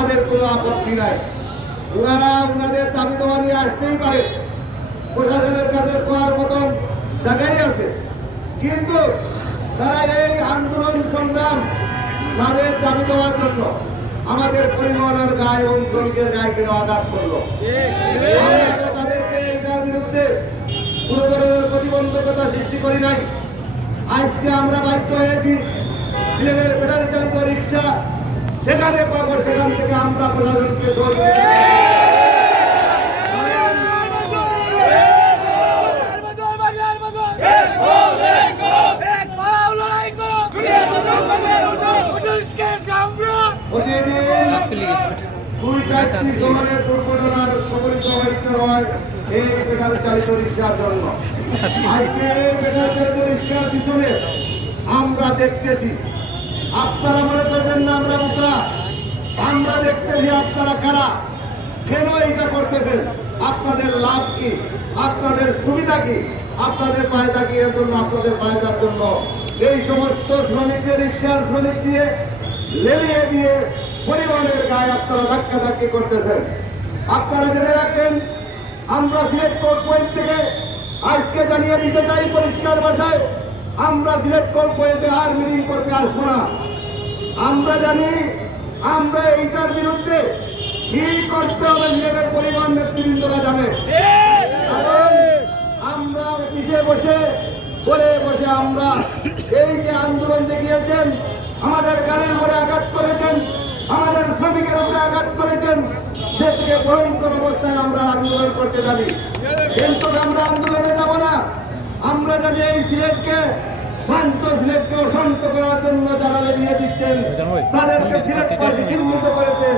আমাদের কোনো আপত্তি নাই। ওনারা ওনাদের দাবি দেওয়া নিয়ে আসতেই পারে, প্রশাসনের কাছে কোয়ার মতন জায়গায় আছে, কিন্তু তারা এই আন্দোলন সংগ্রাম তাদের দাবি দেওয়ার জন্য আমাদের পরিবহনের গায়ে এবং শ্রমিকের গায়ে কেন আঘাত করলো। আমরা তাদেরকে এইটার বিরুদ্ধে কোনো ধরনের প্রতিবন্ধকতা সৃষ্টি করি নাই। আজকে আমরা বাধ্য হয়েছি সিলেটের ব্যাটারি চালিত রিক্সা সেখানে পাবো, সেখান থেকে আমরা প্রশাসনকে সহযোগিতা শহরের দুর্ঘটনার কবলিত হইতে হয় এই ব্যাটারি চালিত রিক্সার জন্য। আজকে ব্যাটারি চালিত রিক্সার পিছনে আমরা দেখতেছি, আপনারা মনে করবেন না আমরা বোকা, আমরা দেখতেছি আপনারা কারা, কেন এটা করতেছেন, আপনাদের লাভ কি, আপনাদের সুবিধা কি, আপনাদের ফায়দা কি, এর জন্য আপনাদের ফায়দার জন্য এই সমস্ত শ্রমিকদের রিক্সার শ্রমিক দিয়ে লেলিয়ে দিয়ে পরিবহনের গায়ে আপনারা ধাক্কাধাক্কি করতেছেন। আপনারা জেনে রাখবেন, আমরা সিলেট কোর্ট পয়েন্ট থেকে আজকে জানিয়ে দিতে চাই পরিষ্কার ভাষায়, আমরা সিলেট কোর্ট পয়েন্টে আর মিটিং করতে আসবো না। আমরা জানি আমরা এইটার বিরুদ্ধে কি করতে হবে সিলেটের পরিবহন নেতৃবৃন্দরা জানে, কারণ আমরা অফিসে বসে ঘরে বসে আমরা এই যে আন্দোলন দেখিয়েছেন, আমাদের গাড়ির উপরে আঘাত করেছেন, আমাদের শ্রমিকের উপরে আঘাত করেছেন, সে থেকে ভয়ঙ্কর অবস্থায় আমরা আন্দোলন করতে জানি, কিন্তু আমরা আন্দোলনে যাব না। আমরা জানি এই সিলেটকে শান্ত, সিলেটকে অশান্ত করার জন্য যারা লেলিয়ে দিচ্ছেন তাদেরকে সিলেটবাসী চিহ্নিত করেছে,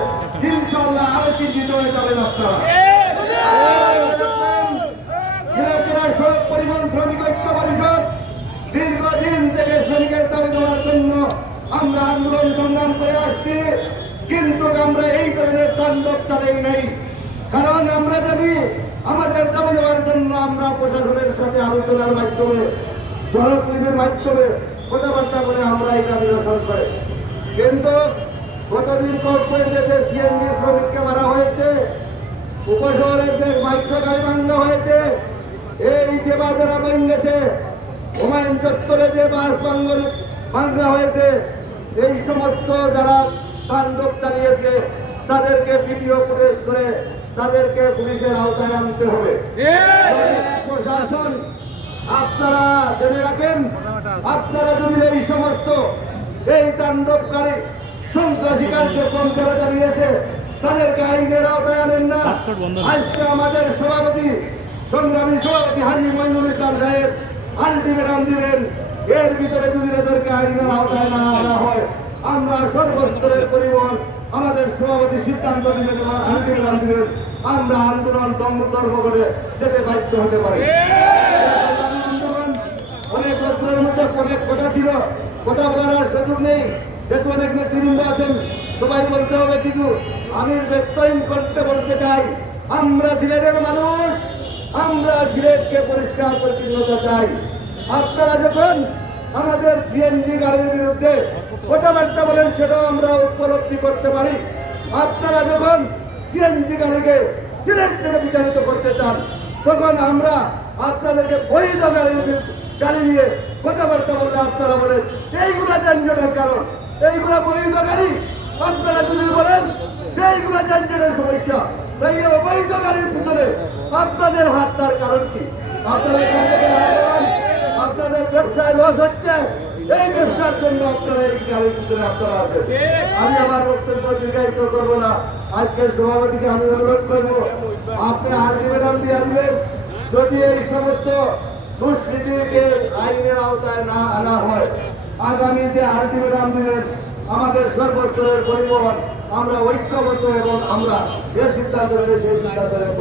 ইনশাআল্লাহ আরো চিহ্নিত হয়ে যাবেন আপনারা। সিলেট জেলার সড়ক পরিবহন শ্রমিক ঐক্য পরিষদ দীর্ঘদিন থেকে শ্রমিকের দাবি দেওয়ার জন্য আমরা আন্দোলন সংগ্রাম করে আসছি, কিন্তু আমরা এই ধরনের তাণ্ডব চালাই নাই, কারণ আমরা জানি আমাদের দাবি দেওয়ার জন্য আমরা প্রশাসনের সাথে আলোচনার মাধ্যমে, স্মারকলিপির মাধ্যমে কথাবার্তা বলে আমরা এটা নিরসন করে। কিন্তু গতদিন কোর্ট পয়েন্টে যে সিএনজি শ্রমিককে মারা হয়েছে, উপশহরে যে মাইক্রো গাড়ি ভাঙা হয়েছে, এই যে বাজারা ভেঙেছে, হুমায়ুন চত্বরে যে বাস ভাঙা হয়েছে, এই সমস্ত যারা তাণ্ডব চালিয়েছে তাদেরকে ভিডিও ফুটেজ করে তাদেরকে পুলিশের আওতায় আনতে হবে। প্রশাসন আপনারা জেনে রাখেন, আপনারা যদি এই সমস্ত এই তাণ্ডবকারী সন্ত্রাসী কার্যক্রম যারা চালিয়েছে তাদেরকে আইনের আওতায় আনেন না, আজকে আমাদের সভাপতি, সংগ্রামী সভাপতি হাজী মঈনুল ইসলাম সাহেব আলটিমেটাম দিবেন, এর ভিতরে যদি এদেরকে আইনের আওতায় না আনা হয় আমরা সর্বস্তরের পরিবহন আমাদের সভাপতি সিদ্ধান্ত দিবেন এবং আলটিমেটাম দিবেন, আমরা আন্দোলন দম্ভ করে যেতে বাধ্য হতে পারি। আন্দোলন অনেক রত্নের মধ্যে অনেক কথা ছিল, কথা বলার আর সুযোগ নেই, যেহেতু অনেক নেতৃবৃন্দ আছেন, সবাই বলতে হবে, কিন্তু আমি ব্যক্তহীন করতে বলতে চাই, আমরা সিলেটের মানুষ, আমরা সিলেটকে পরিষ্কার পরিচ্ছন্নতা চাই। আপনারা যখন আমাদের সিএনজি গাড়ির বিরুদ্ধে কথাবার্তা বলেন সেটাও আমরা উপলব্ধি করতে পারি, আপনারা যখন সিএনজি গাড়িকে সিলেট থেকে বিতাড়িত করতে চান তখন আমরা আপনাদেরকে বৈধ গাড়ি নিয়ে কথাবার্তা বললে আপনারা বলেন এইগুলা যানজটের কারণ, এইগুলা বৈধ গাড়ি, আপনারা যদি বলেন যে এইগুলা যানজটের সমস্যা, তাই অবৈধ গাড়ির পিছনে আপনাদের হাত, তার কারণ কি? আপনারা এখান থেকে আপনাদের ব্যবসায় লস হচ্ছে, এই ব্যবসার জন্য আপনারা এই গাড়ির পিছনে আপনারা আছেন। আমি আমার বক্তব্য দীর্ঘায়িত করবো না, আজকের সভাপতিকে আমি অনুরোধ করবো আপনি আলটিমেটাম দিয়ে দিবেন, যদি এই সমস্ত দুষ্কৃতিকে আইনের আওতায় না আনা হয় আগামী যে আলটিমেটাম দিবেন আমাদের সর্বস্তরের পরিবহন আমরা ঐক্যবদ্ধ এবং আমরা যে সিদ্ধান্ত নেবে সেই সিদ্ধান্ত নেব।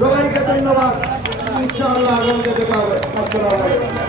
সবাইকে ধন্যবাদ, ইনশাআল্লাহ আগামীতে দেখা হবে। আসসালামু আলাইকুম।